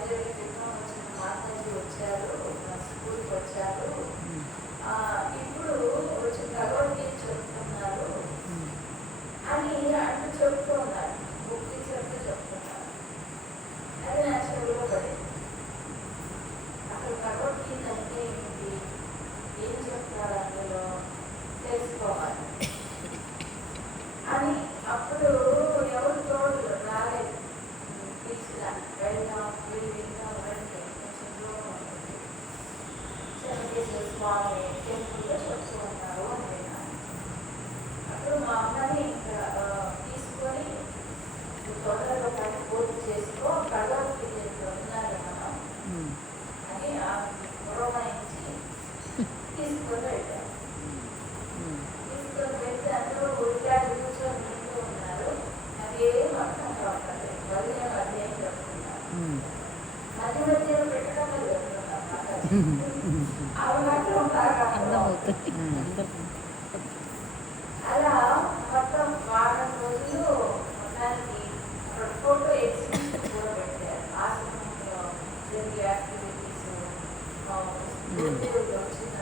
5 ఏళ్ల క్రితం వచ్చిన మాతాజీ వచ్చారు, స్కూల్కి వచ్చారు, ఇప్పుడు వచ్చి భగవద్గీత చెప్తున్నారు అని అంటూ చెప్తూ ఉన్నారు. బుక్ టీచర్తో చెప్తున్నారు. అది నా చెవిలో పడింది. అసలు భగవద్గీత అంటే ఏంటి, ఏం చెప్తారు అందులో తెలుసుకోవాలి అని. అప్పుడు ఎవరు తోడు రాలేదు, తీసుకురాలి వెళ్దాం విందాం అంటే కొంచెం దూరం ఉంటుంది. చెన్నకేశ్వర స్వామి టెంపుల్లో చెప్తూ ఉన్నారు అని విన్నాను. అప్పుడు మా అమ్మని ఇంకా తీసుకొని తొందరగా పని పూర్తి చేసుకో, భగవద్గీత ఉన్నారు మనం అని పురోమాయించి తీసుకొని వెళ్ళారు. తీసుకొని వెళ్తే అందరూ ఉడికాడు కూర్చొని వింటూ ఉన్నారు. అది ఏం అర్థం కావట్లేదు. వదిలేం అదేం చెప్తున్నారు. మధ్య మధ్యలో పెట్టడం చెప్తున్నారు. అవి మాత్రం బాగా అలా మొత్తం వారం రోజులు మొత్తానికి అక్కడ ఫోటో ఎగ్జిబిషన్ కూడా పెట్టారు. ఆశ్రమంలో జరిగే యాక్టివిటీస్, వచ్చిన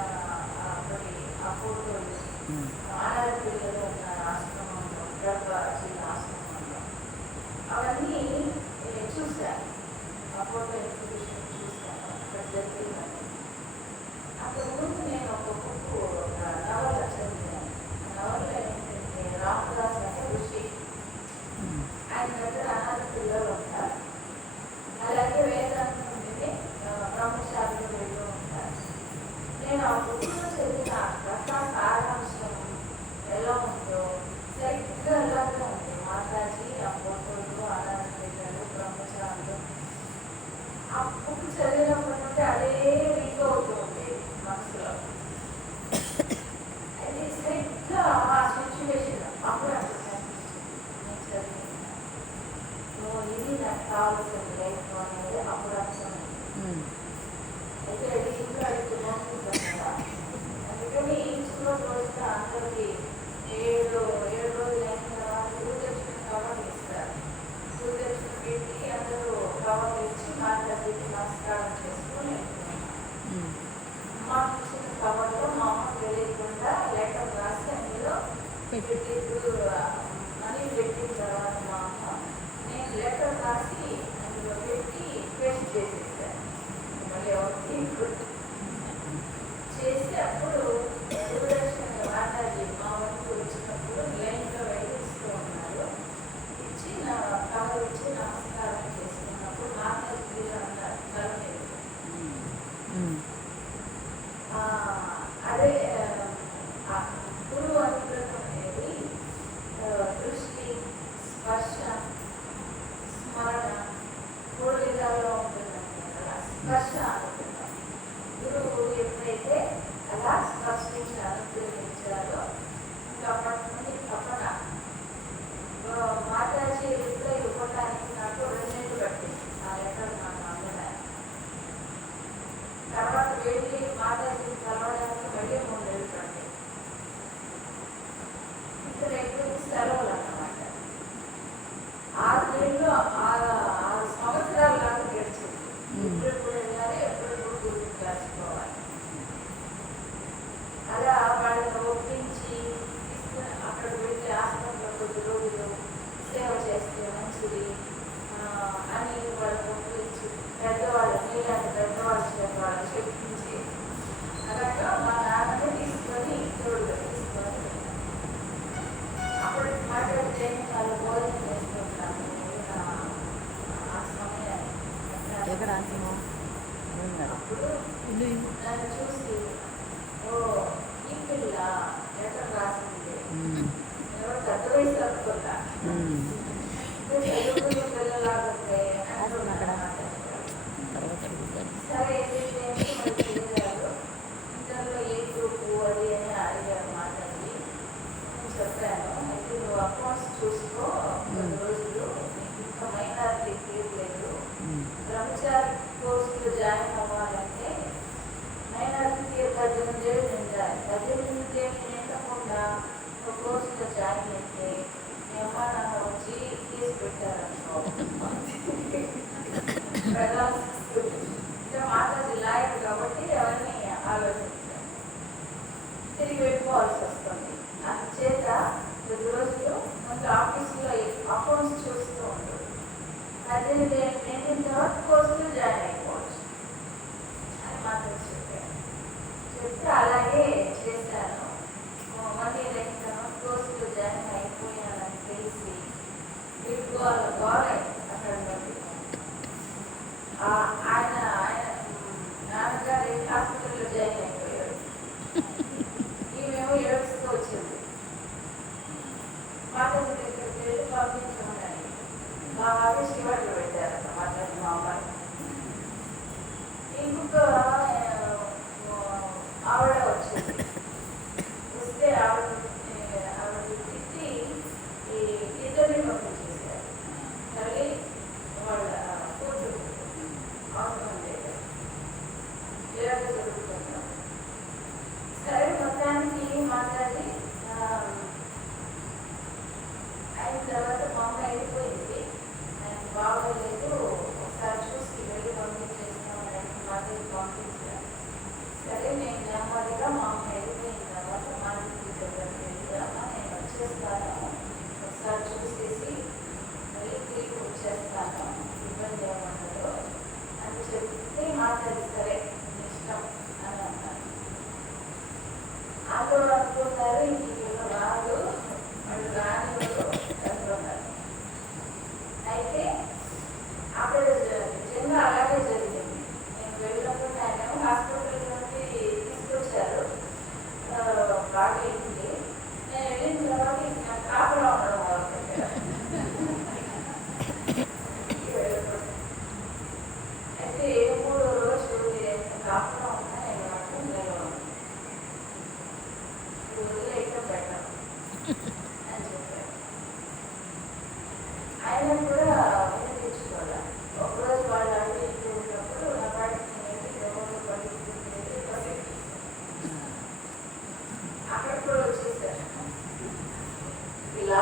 ఆ ఫోటోలు, అనాథ పిల్లలు ఉన్నారు ఆశ్రమంలో, చిన్న ఆశ్రమంలో, అవన్నీ చూశాను. ఆ ఫోటో ఎగ్జిబిషన్ చూశాను. అక్కడ జరిగిందని. అక్కడ ముందు నేను ఒక బుక్ నవల చదివాను. నవల ఏంటంటే రామదాస్ అనే ఋషి, ఆయన దగ్గర అనాథ పిల్లలు ఉంటారు. అలాగే వేదాంతం విని బ్రహ్మచారులు వెళ్తూ ఉంటారు. నేను ఆ బుక్లో చదివిన కథా సారాంశం ఎలా ఉందో సరిగ్గా అలాగే ఉంది. మాతాజీ, ఆ ఫోటోలు, అనాథ పిల్లలు, బ్రహ్మచారులు, ఆ బుక్ చదివినప్పటి నుండి అదే రీతి అవుతూ ఉండేది మనసులో. అది సరిగ్గా ఆ సిచ్యువేషన్ అప్పుడు అనిపిస్తుంది. నేను చదివిన ఇది నాకు కావాల్సిన లైఫ్ అనేది అప్పుడు అర్థమైంది. అయితే అది ఇంకా అయితే బాగుంటుంది కదా. అందుకని ఇంచులో రోజున అందరికీ 7 రోజులు అయిన తర్వాత గురుదక్షిణ కవర్లు ఇస్తారు. గురుదక్షిణ పెట్టి అందరూ కవర్లు ఇచ్చి మాట్లాడి నమస్కారం చేసుకొని వెళ్తున్నాను. మాకు ఇచ్చిన కవర్లో మా అమ్మ తెలియకుండా లెటర్ రాసి అందులో మనీ పెట్టిన తర్వాత మా అమ్మ నేను లెటర్ రాసి అందులో పెట్టి పేస్ట్ చేసేసాను. మళ్ళీ ఎవరికి చేసి అప్పుడు గురుదక్షిణ మాతాజీ మా వంతు వచ్చినప్పుడు లైన్లో వెళ్ళి ఇస్తూ ఉన్నారు. ఇచ్చి నా కవర్ ఇచ్చి నమస్కారం చేసుకున్నప్పుడు మాతాజీ అన్నారు కలలేదు. అదే గురువు అనుగ్రహం అనేది దృష్టి, స్పర్శ, స్మరణ 3 విధాలుగా ఉంటుందండి. అలా స్పర్శ అనుకుంటాం. గురువు ఎప్పుడైతే అలా స్పర్శించి అనుగ్రహించారో ఇంకా అప్పటి నుండి తపన. మాతాజీ రిప్లై ఇవ్వడానికి నాకు 2 నెలలు పట్టింది ఆ లెటర్ నాకు అందడానికి. తర్వాత వెళ్ళి మాతాజీ కలవడానికి మళ్ళీ 3 నెలలు పట్టింది. ఇక్కడ ఎక్కువ సెలవులు అన్నమాట. 6 నెలలు 6 సంవత్సరాల లాగా గడిచింది. ఎప్పుడెప్పుడు వెళ్ళాలి, ఎప్పుడెప్పుడు గుర్తుకు రాసుకోవాలి. అలా వాళ్ళని ఒప్పించి తీసుకుని అక్కడ వెళ్ళి ఆశ్రమంలో కొద్ది రోజులు సేవ చేస్తే మంచిది అని వాళ్ళని ఒప్పించి పెద్దవాళ్ళు నీలాంటి పెద్దవాళ్ళు వాళ్ళని చెప్పించి అలాగా మా నాన్నని తీసుకొని తోడుగా తీసుకొని అప్పుడు మాట్లాడితే వాళ్ళు భోజనం చేస్తుంటాను. ఆ సమయాన్ని అప్పుడు నన్ను చూసి ఓ ఈ పిల్ల లెటర్ రాసింది ఎవరు పెద్ద వయసు అనుకుంటా చదువుకునే పిల్లలాగుంటే సరే తెలియదు. ఇంటర్లో ఏ గ్రూపు అది అని అడిగారు మాట్లాడి. నేను చెప్పాను, అయితే నువ్వు అకౌంట్స్ చూసుకో 10 రోజులు, నీకు ఇంకా మైనారిటీ తీరలేదు. బ్రహ్మచారి కోర్సులో జాయిన్ అవ్వాలంటే మైనారిటీ తీరు 18 ఏళ్ళు నిండాలి. 18 ఏళ్ళు నిండకుండా ఒక కోర్సులో జాయిన్ అయితే మీ అమ్మ నాన్న వచ్చి కేసు పెట్టారనుకో. ఇంకా మాతాజీ లాయర్ కాబట్టి అవన్నీ ఆలోచించాను. తిరిగి వెళ్ళిపోవాల్సి వస్తుంది. అందుచేత కొద్ది రోజులు మనకి ఆఫీస్లో అకౌంట్స్ చూస్తూ ఉంటాడు. అదే నేను తర్వాత కోర్సులో జాయిన్ అయిపోవచ్చు అని మాతాజీ చెప్పాను. చెప్తే అలాగే చేశాను. మళ్ళీ నేను కోర్సులో జాయిన్ అయిపోయానని తెలిసి గోల అక్కడ ఆయన నాన్నగారు హాస్పిటల్లో జాయిన్ అయిపోయాడు. ఈమెమో ఏడుస్తూ వచ్చింది. మాతాజీ దగ్గరికి వెళ్ళి పంపించమని బాగా శివాట్లు పెట్టారట మాతాజీ మా అమ్మాయి. ఇంకొక ఆవిడ వచ్చింది. వస్తే ఆవిడ తిట్టి ఇద్దరిని పంపించేశారు. తల్లి వాళ్ళ కూతురు అవసరం లేదు, ఇలాగ జరుగుతున్నాం. సరే మొత్తానికి మాట్లాడి అయిన తర్వాత మా అమ్మ వెళ్ళిపోయింది. ఆయన బాగోలేదు, ఒకసారి చూసి వెళ్ళి పంపించేస్తామని మాట్లాడి పంపించాను. సరే నేను నెమ్మదిగా మా అమ్మ వెళ్ళిపోయిన తర్వాత మాట్లాడి దగ్గరికి వెళ్ళి అమ్మ నేను వచ్చేస్తాను, ఒకసారి చూసేసి మళ్ళీ తిరిగి వచ్చేస్తాను, ఇబ్బంది ఏమన్నదో అని చెప్తే మాట్లాడి సరే ఇష్టం అని అన్నాను. అందరూ అనుకున్నారు ఇంటిలో రాదు, వాళ్ళు రానివ్వరు అనుకున్నారు. అయితే అక్కడ నిజంగా అలాగే జరిగింది. నేను వెళ్ళినప్పుడు ఆయన హాస్పిటల్ నుండి తీసుకొచ్చారు. బాగా అయింది. నేను వెళ్ళిన తర్వాత ఇంకా కాపలా ఉండడం మొదలుపెట్టారు. అయితే 3వ రోజు కాపలా ఉన్నా నేను మాత్రం నిలవను, వదిలేయటం బెటర్ అని చెప్పారు. ఆయన కూడా వినిపించుకోవాలి. ఒకరోజు వాళ్ళు అడిగి ఇంటి ఉన్నప్పుడు నా పాటికి నేను ఎవరు పడి అక్కడ కూడా వచ్చేసారు. ఇలా